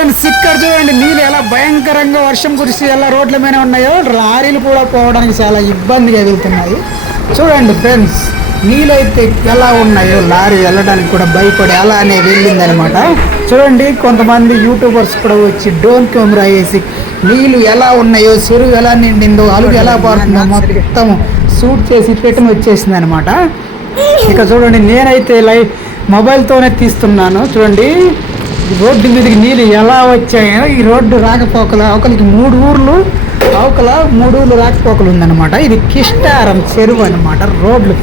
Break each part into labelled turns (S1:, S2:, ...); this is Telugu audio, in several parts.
S1: చూడండి సిక్కర్ చూడండి నీళ్ళు ఎలా భయంకరంగా వర్షం కురిసి ఎలా రోడ్ల మీద ఉన్నాయో లారీలు కూడా పోవడానికి చాలా ఇబ్బందిగా వెళ్తున్నాయి చూడండి ఫ్రెండ్స్ నీళ్ళు అయితే ఎలా ఉన్నాయో లారీ వెళ్ళడానికి కూడా భయపడి అలానే వెళ్ళిందనమాట. చూడండి కొంతమంది యూట్యూబర్స్ కూడా వచ్చి డ్రోన్ కెమెరా వేసి నీళ్ళు ఎలా ఉన్నాయో చెరువు ఎలా నిండిందో అలుగు ఎలా పారుతుందో మొత్తం షూట్ చేసి పెట్టిన వచ్చేసింది అనమాట ఇక చూడండి నేనైతే లైవ్ మొబైల్తోనే తీస్తున్నాను. చూడండి రోడ్డు మీదకి నీళ్ళు ఎలా వచ్చాయో ఈ రోడ్డు రాకపోకలు అవకలికి మూడు ఊర్లు అవకల మూడు ఊర్లు రాకపోకలు ఉందన్నమాట. ఇది కిష్టారం చెరువు అనమాట రోడ్లు.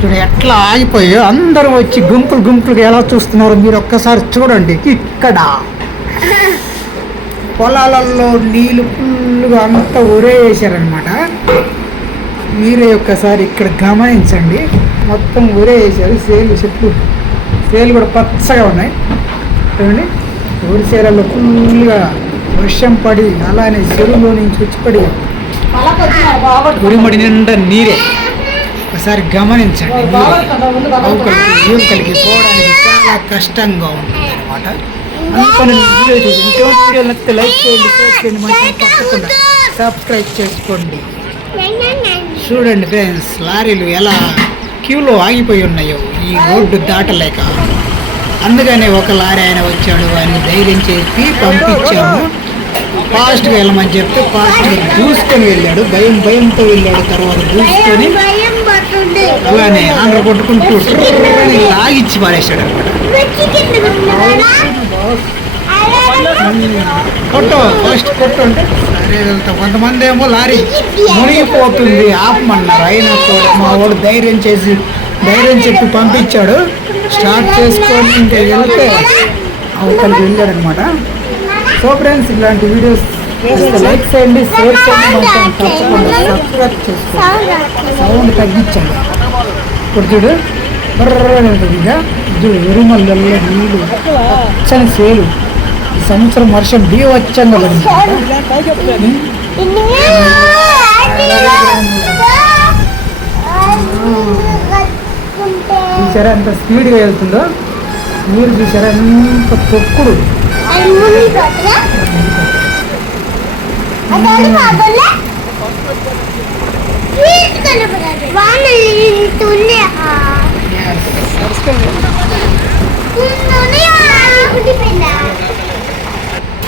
S1: చూడ ఎట్లా ఆగిపోయాయో అందరూ వచ్చి గుంపులు గుంపులుగా ఎలా చూస్తున్నారో మీరు ఒక్కసారి చూడండి. ఇక్కడ పొలాలలో నీళ్ళు ఫుల్గా అంతా ఉరేసారనమాట మీరే ఒక్కసారి ఇక్కడ గమనించండి. మొత్తం ఉరేసారు సేలు చెట్లు సేలు కూడా పచ్చగా ఉన్నాయి. చూడండి ఊరి సేలలో ఫుల్గా వర్షం పడి అలానే చెరువులో నుంచి వచ్చిపడి ఉరిమడి నిండా నీరే. ఒకసారి గమనించండి. యువకులకి యువకులకి పోవడానికి చాలా కష్టంగా ఉంటుంది అనమాట అందుకని నేను వీడియో చేసి ఇంటువంటి వీడియోలు నచ్చితే లైక్ చేయండి షేర్ చేయండి మా ఛానల్ తప్పకుండా సబ్స్క్రైబ్ చేసుకోండి. చూడండి ఫ్రెండ్స్ లారీలు ఎలా క్యూలో ఆగిపోయి ఉన్నాయో ఈ రోడ్డు దాటలేక. అందుకనే ఒక లారీ ఆయన వచ్చాడు అని ధైర్యం చేసి పంపించాము. ఫాస్ట్గా వెళ్ళమని చెప్తే ఫాస్ట్గా దూసుకొని వెళ్ళాడు. భయం భయంతో వెళ్ళాడు తర్వాత దూసుకొని. అలానే ఆంధ్ర కొట్టుకుంటూ లాగిచ్చి పారేశాడు అనమాట. కొట్టు ఫస్ట్ కొట్టు అంటే సరే వెళ్తా. కొంతమంది ఏమో లారీ మునిగిపోతుంది ఆపమన్నారు. అయినా కూడా మా వాడు ధైర్యం చేసి ధైర్యం చెప్పి పంపించాడు. స్టార్ట్ చేసుకొని ఇంకా వెళ్తే అవతలకి వెళ్ళాడు అనమాట సో ఫ్రెండ్స్ ఇలాంటి వీడియోస్ లైక్ చేయండి షేర్ చేయండి తప్పకుండా సబ్స్క్రైబ్ చేసుకోండి. సౌండ్ తగ్గించండి. ఇప్పుడు చూడు బర్రని ఉంటుంది ఇక చూడు ఎరుమల్లో నీళ్ళు పచ్చని సేలు ఈ సంవత్సరం వర్షం బీవచ్చంగా పడింది. చూసారా ఎంత స్పీడ్గా వెళ్తుందో? మీరు చూసారా ఎంత తొక్కుడు?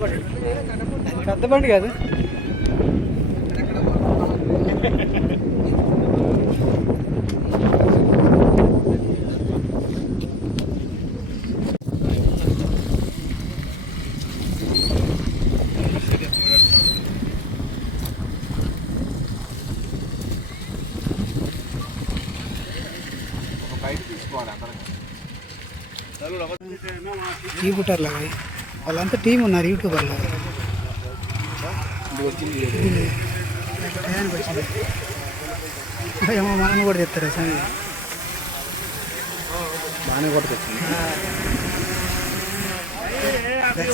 S1: కొన- పెద్ద బండి కాదు యూట్యూబర్లు అవి? వాళ్ళంతా టీం ఉన్నారు యూట్యూబర్లు. టయానికి వచ్చింది ఏమో మనం కూడా చెప్తారా సార్
S2: బాగానే కొట్టుకొచ్చింది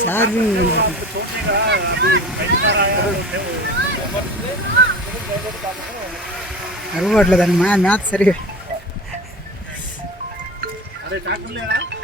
S1: ఛార్జింగ్ అలవాట్లేదు దాన్ని మా మ్యాథ్ సరిగా. పోదామా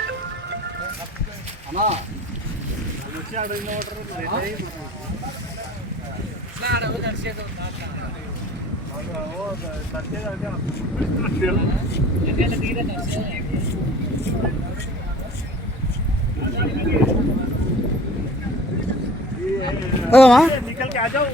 S3: నిकल के आ जाओ